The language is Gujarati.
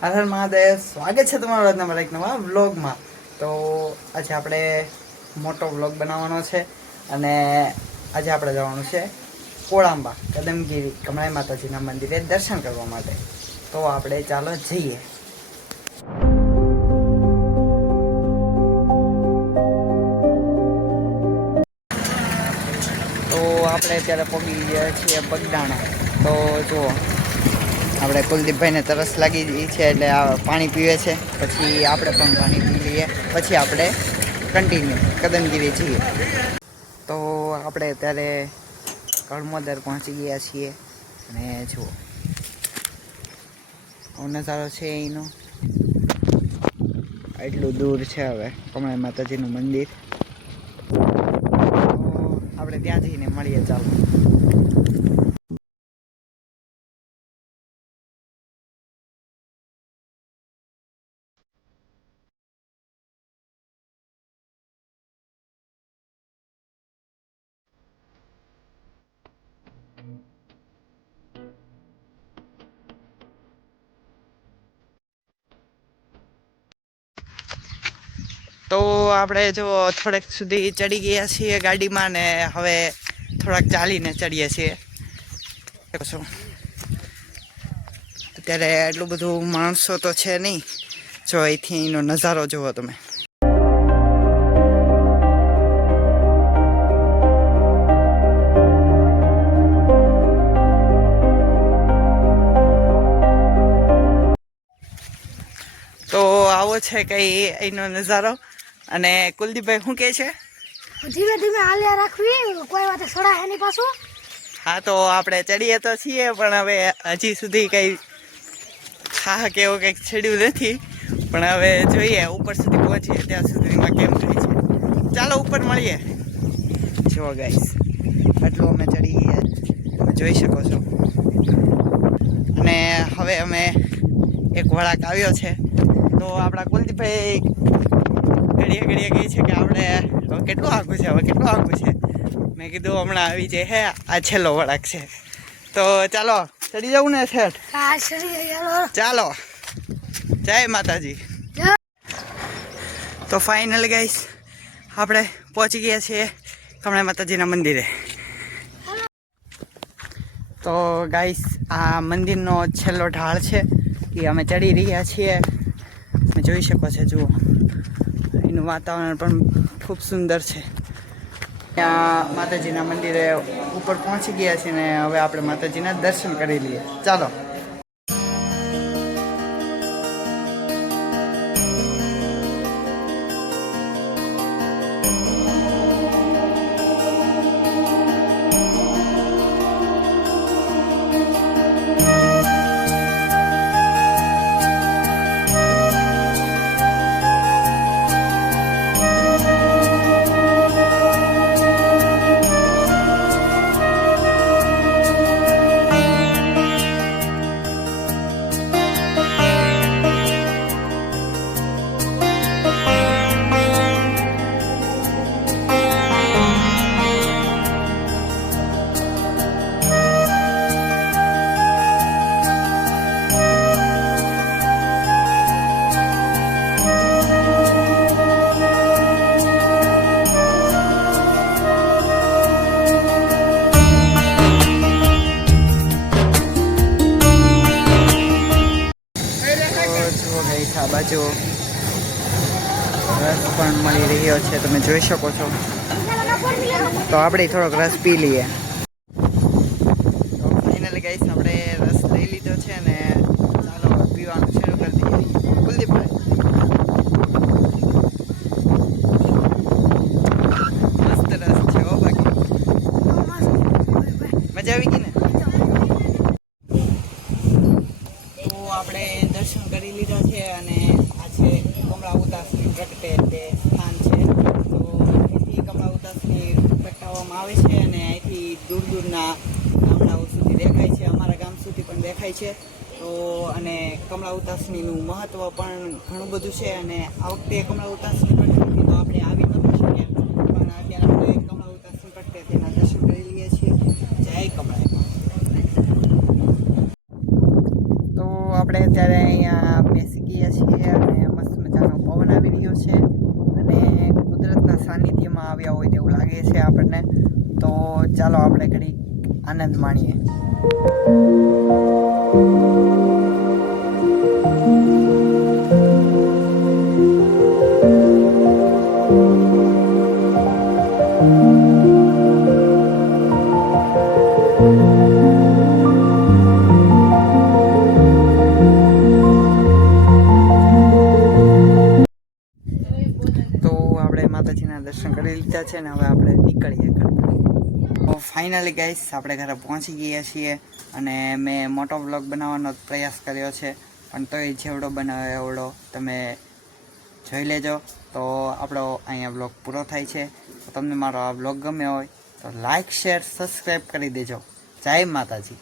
હર હર મહાદેવ, સ્વાગત છે તમારું આજના એક નવા વ્લોગમાં. તો આજે આપણે મોટો વ્લોગ બનાવવાનો છે અને આજે આપણે જવાનું છે કોળાંબા કદમગીરી કમળાઈ માતાજીના મંદિરે દર્શન કરવા માટે. તો આપણે ચાલો જઈએ. તો આપણે અત્યારે પહોંચી ગયા છીએ બગદાણા. તો જુઓ, આપણે કુલદીપભાઈને તરસ લાગી ગઈ છે એટલે પાણી પીવે છે. પછી આપણે પણ પાણી પી લઈએ, પછી આપણે કન્ટિન્યુ કદમગીરી જઈએ. તો આપણે અત્યારે કળમોદર પહોંચી ગયા છીએ અને જુઓ નજારો છે એનો. એટલું દૂર છે હવે કમળાઈ માતાજીનું મંદિર. તો આપણે ત્યાં જઈને મળીએ. ચાલો. તો આપણે જો થોડેક સુધી ચડી ગયા છીએ ગાડીમાં ને હવે થોડાક ચાલીને ચડીએ છીએ. અત્યારે એટલું બધું માણસો તો છે નહીં. જો અહીંથી એનો નજારો જુઓ તમે. તો આવો છે કઈ એનો નજારો. અને કુલદીપભાઈ શું કહે છે? ધીમે ધીમે હાલ્યા રાખવી, કોઈ વાત સડાય એની પાછું. હા, તો આપણે ચડીએ તો છીએ પણ હવે હજી સુધી કંઈ હા કેવું કંઈક ચડ્યું નથી. પણ હવે જોઈએ ઉપર સુધી પહોંચીએ ત્યાં સુધીમાં કેમ થાય છે. ચાલો ઉપર મળીએ. જુઓ ગાઈસ, આટલું અમે ચડી ગયા, તમે જોઈ શકો છો. અને હવે અમે એક વળાંક આવ્યો છે. તો આપણા કુલદીપભાઈ ઘડીએ ઘડીએ કહે છે કે આપણે હવે કેટલું આઘું છે, હવે કેટલું આઘું છે. મેં કીધું હમણાં આવી જાય હે, આ છેલ્લો વળાંક છે. તો ચાલો ચડી જવું ને શેઠ? ચાલો, જય માતાજી. તો ફાઇનલ ગાઈસ આપણે પહોંચી ગયા છીએ કમળાઈ માતાજીના મંદિરે. તો ગાઈસ આ મંદિરનો છેલ્લો ઢાળ છે એ અમે ચડી રહ્યા છીએ. તમે જોઈ શકો છો. જુઓ, એનું વાતાવરણ પણ ખૂબ સુંદર છે. ત્યાં માતાજીના મંદિરે ઉપર પહોંચી ગયા છીએ ને હવે આપણે માતાજીના દર્શન કરી લઈએ. ચાલો. આ બાજુ રસ પણ મળી રહ્યો છે, તમે જોઈ શકો છો. તો આપણે થોડોક રસ પી લઈએ. તો ફાઇનલી ગાઈસ આપણે રસ લઈ લીધો છે અને ચાલો પીવાનું શરૂ કરી દઈએ. કુલદીપભાઈ, મસ્ત રસ છે હો. બાકી મજા આવી ગઈ ને? તો આપણે દર્શન કરી લીધા છે અને આ છે કમળા ઉદાસની પ્રગટે તે સ્થાન છે. તો અહીંથી કમળા ઉદાસની પ્રગટાવવામાં આવે છે અને અહીંથી દૂર દૂરના ગામડાઓ સુધી દેખાય છે. અમારા ગામ સુધી પણ દેખાય છે. તો અને કમળા ઉદાસનીનું મહત્ત્વ પણ ઘણું બધું છે. અને આ વખતે કમળા ઉદાસની પ્રગટે તો આપણે આવી નથી શક્યા, પણ અત્યારે આપણે કમળા ઉદાસની પ્રગટે તેના દર્શન કરી લઈએ છીએ. જય કમળા. તો તો આપણે અત્યારે અહીંયા બેસી ગયા છીએ અને મસ્ત મજાનો પવન આવી રહ્યો છે અને કુદરતના સાનિધ્યમાં આવ્યા હોય તેવું લાગે છે આપણને. તો ચાલો આપણે ઘડી આનંદ માણીએ. માતાજીના દર્શન કરી લીધા છે ને હવે આપણે નીકળીએ ઘરે. તો ફાઇનલી ગાઈસ આપણે ઘરે પહોંચી ગયા છીએ અને મેં મોટો વ્લોગ બનાવવાનો પ્રયાસ કર્યો છે પણ તોય જેવડો બનાવે એવડો તમે જોઈ લેજો. તો આપણો અહીંયા વ્લોગ પૂરો થાય છે. તો તમને મારો આ વ્લોગ ગમ્યો હોય તો લાઈક શેર સબસ્ક્રાઈબ કરી દેજો. જય માતાજી.